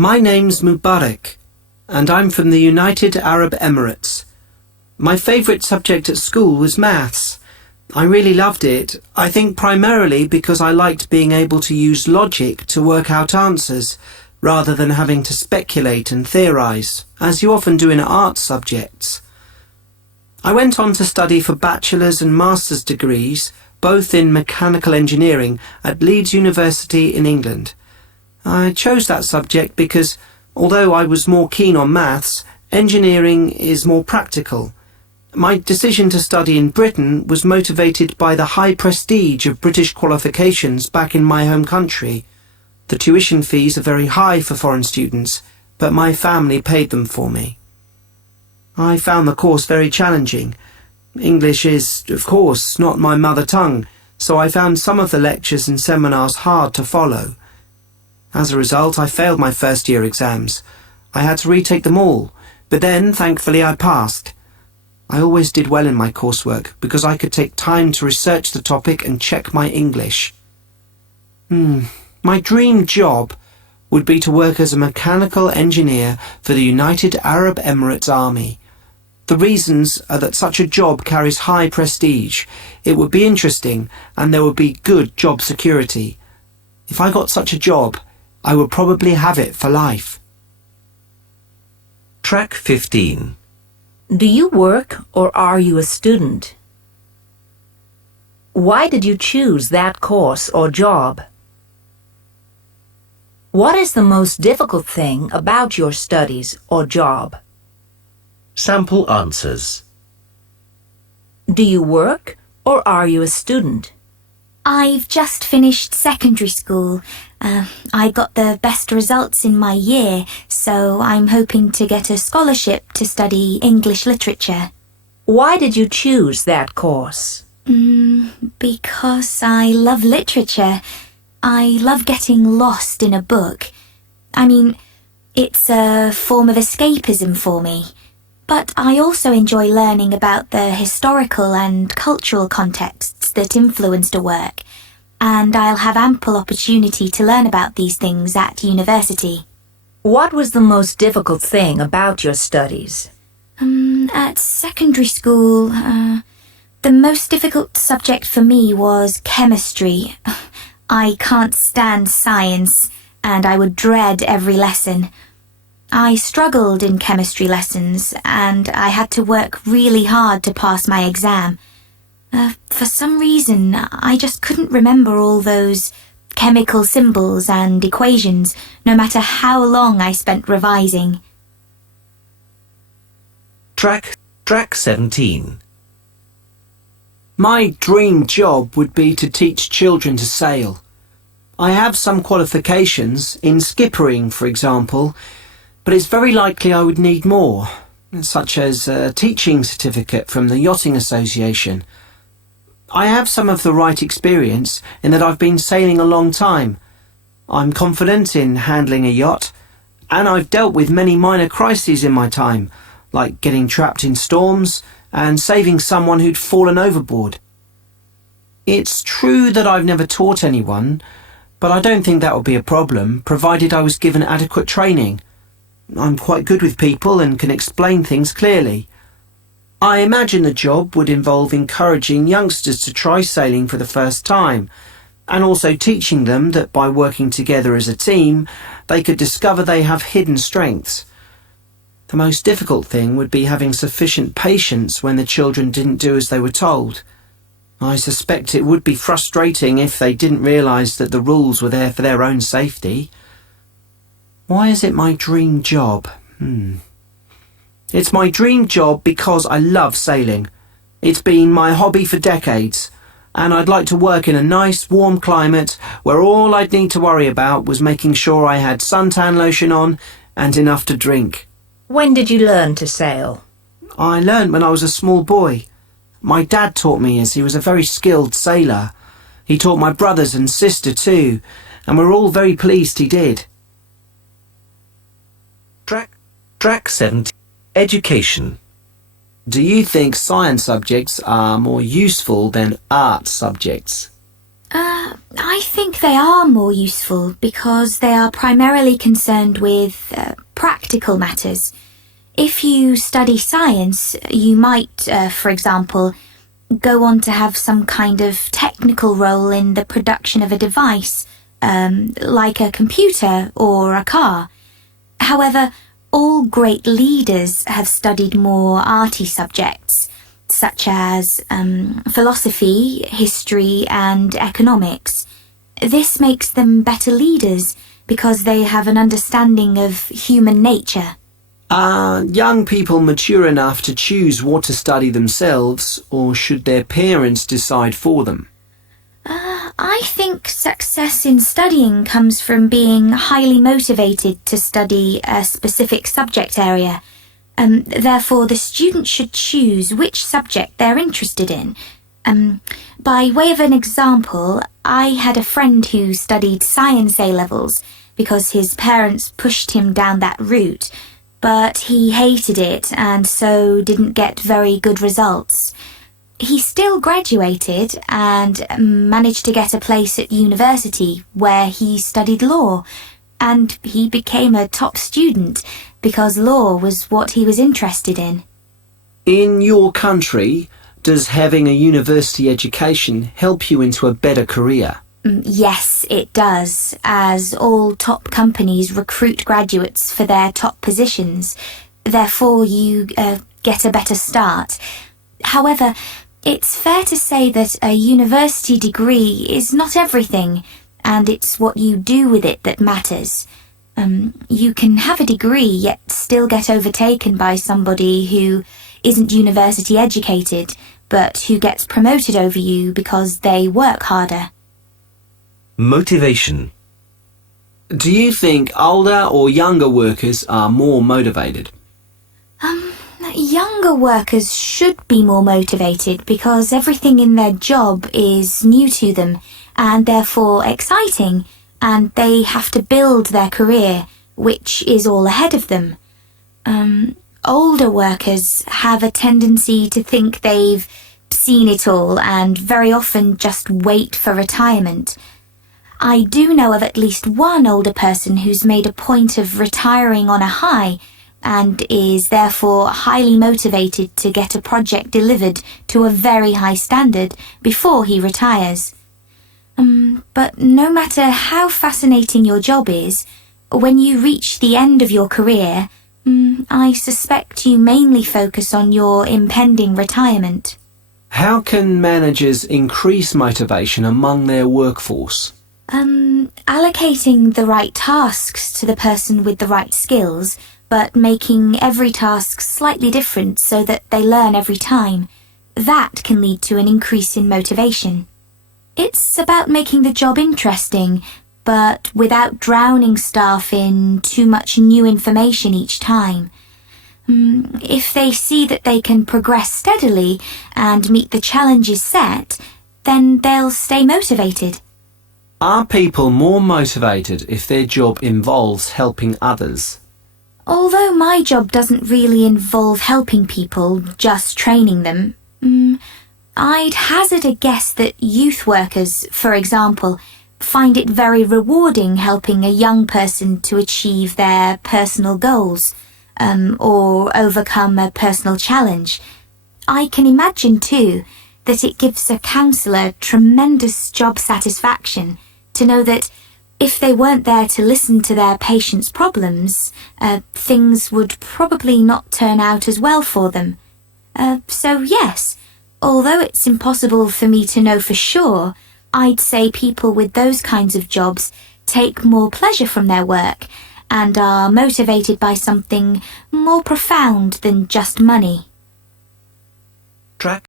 My name's Mubarak, and I'm from the United Arab Emirates. My favourite subject at school was maths. I really loved it, I think primarily because I liked being able to use logic to work out answers, rather than having to speculate and theorise, as you often do in art subjects. I went on to study for bachelor's and master's degrees, both in mechanical engineering, at Leeds University in England. I chose that subject because, although I was more keen on maths, engineering is more practical. My decision to study in Britain was motivated by the high prestige of British qualifications back in my home country. The tuition fees are very high for foreign students, but my family paid them for me. I found the course very challenging. English is, of course, not my mother tongue, so I found some of the lectures and seminars hard to follow. As a result, I failed my first year exams. I had to retake them all, but then, thankfully, I passed. I always did well in my coursework because I could take time to research the topic and check my English. My dream job would be to work as a mechanical engineer for the United Arab Emirates Army. The reasons are that such a job carries high prestige, it would be interesting, and there would be good job security. If I got such a job, I would probably have it for life. Track 15. Do you work or are you a student? Why did you choose that course or job? What is the most difficult thing about your studies or job? Sample answers. Do you work or are you a student? I've just finished secondary school. I got the best results in my year, so I'm hoping to get a scholarship to study English literature. Why did you choose that course? Because I love literature. I love getting lost in a book. I mean, it's a form of escapism for me. But I also enjoy learning about the historical and cultural contexts that influenced a work, and I'll have ample opportunity to learn about these things at university. What was the most difficult thing about your studies? At secondary school, the most difficult subject for me was chemistry. I can't stand science, and I would dread every lesson. I struggled in chemistry lessons, and I had to work really hard to pass my exam. For some reason, I just couldn't remember all those chemical symbols and equations, no matter how long I spent revising. Track 17. My dream job would be to teach children to sail. I have some qualifications, in skippering, for example, but it's very likely I would need more, such as a teaching certificate from the Yachting Association. I have some of the right experience in that I've been sailing a long time. I'm confident in handling a yacht, and I've dealt with many minor crises in my time, like getting trapped in storms and saving someone who'd fallen overboard. It's true that I've never taught anyone, but I don't think that would be a problem, provided I was given adequate training. I'm quite good with people and can explain things clearly. I imagine the job would involve encouraging youngsters to try sailing for the first time, and also teaching them that by working together as a team, they could discover they have hidden strengths. The most difficult thing would be having sufficient patience when the children didn't do as they were told. I suspect it would be frustrating if they didn't realise that the rules were there for their own safety. Why is it my dream job? It's my dream job because I love sailing. It's been my hobby for decades, and I'd like to work in a nice, warm climate where all I'd need to worry about was making sure I had suntan lotion on and enough to drink. When did you learn to sail? I learned when I was a small boy. My dad taught me as he was a very skilled sailor. He taught my brothers and sister too, and we're all very pleased he did. Track 17. Education. Do you think science subjects are more useful than art subjects? I think they are more useful because they are primarily concerned with practical matters. If you study science, you might, for example, go on to have some kind of technical role in the production of a device, like a computer or a car. However, all great leaders have studied more arty subjects, such as philosophy, history, and economics. This makes them better leaders because they have an understanding of human nature. Are young people mature enough to choose what to study themselves, or should their parents decide for them? I think success in studying comes from being highly motivated to study a specific subject area. Therefore, the student should choose which subject they're interested in. By way of an example, I had a friend who studied science A-levels because his parents pushed him down that route, but he hated it and so didn't get very good results. He still graduated and managed to get a place at university where he studied law, and he became a top student because law was what he was interested in. In your country, does having a university education help you into a better career? Yes, it does, as all top companies recruit graduates for their top positions. Therefore, you get a better start. However, it's fair to say that a university degree is not everything, and it's what you do with it that matters. You can have a degree yet still get overtaken by somebody who isn't university educated, but who gets promoted over you because they work harder. Motivation. Do you think older or younger workers are more motivated? Younger workers should be more motivated because everything in their job is new to them and therefore exciting, and they have to build their career, which is all ahead of them. Older workers have a tendency to think they've seen it all and very often just wait for retirement. I do know of at least one older person who's made a point of retiring on a high and is therefore highly motivated to get a project delivered to a very high standard before he retires. But no matter how fascinating your job is, when you reach the end of your career, I suspect you mainly focus on your impending retirement. How can managers increase motivation among their workforce? Allocating the right tasks to the person with the right skills, but making every task slightly different so that they learn every time. That can lead to an increase in motivation. It's about making the job interesting, but without drowning staff in too much new information each time. If they see that they can progress steadily and meet the challenges set, then they'll stay motivated. Are people more motivated if their job involves helping others? Although my job doesn't really involve helping people, just training them, I'd hazard a guess that youth workers, for example, find it very rewarding helping a young person to achieve their personal goals, or overcome a personal challenge. I can imagine, too, that it gives a counsellor tremendous job satisfaction to know that if they weren't there to listen to their patients' problems, things would probably not turn out as well for them. So yes, although it's impossible for me to know for sure, I'd say people with those kinds of jobs take more pleasure from their work and are motivated by something more profound than just money. Track